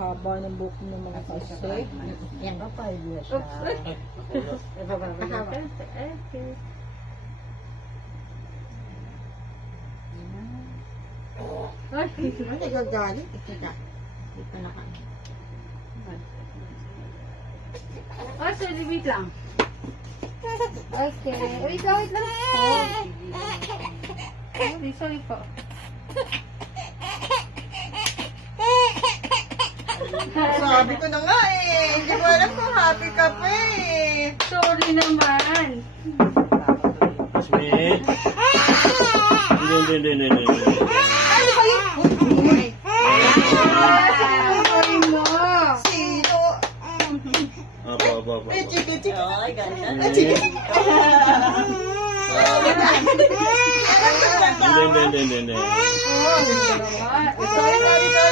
haba ng buhok mo naman kasi. Yan ba, 5 years siya. Mahaba. Okay. Ano nagagalit? Ito na. Ito na ka. Oh, sorry, wait lang. Okay. Wait lang po. Sorry po. Sabi ko na nga eh. Hindi ko alam kung happy ka pa eh. Sorry naman. Asmi? Hindi. Ano ba yun? Sorry mo. Sino? Apa. Eh, chiki. Ay, ganda. Eh, chiki. Hindi.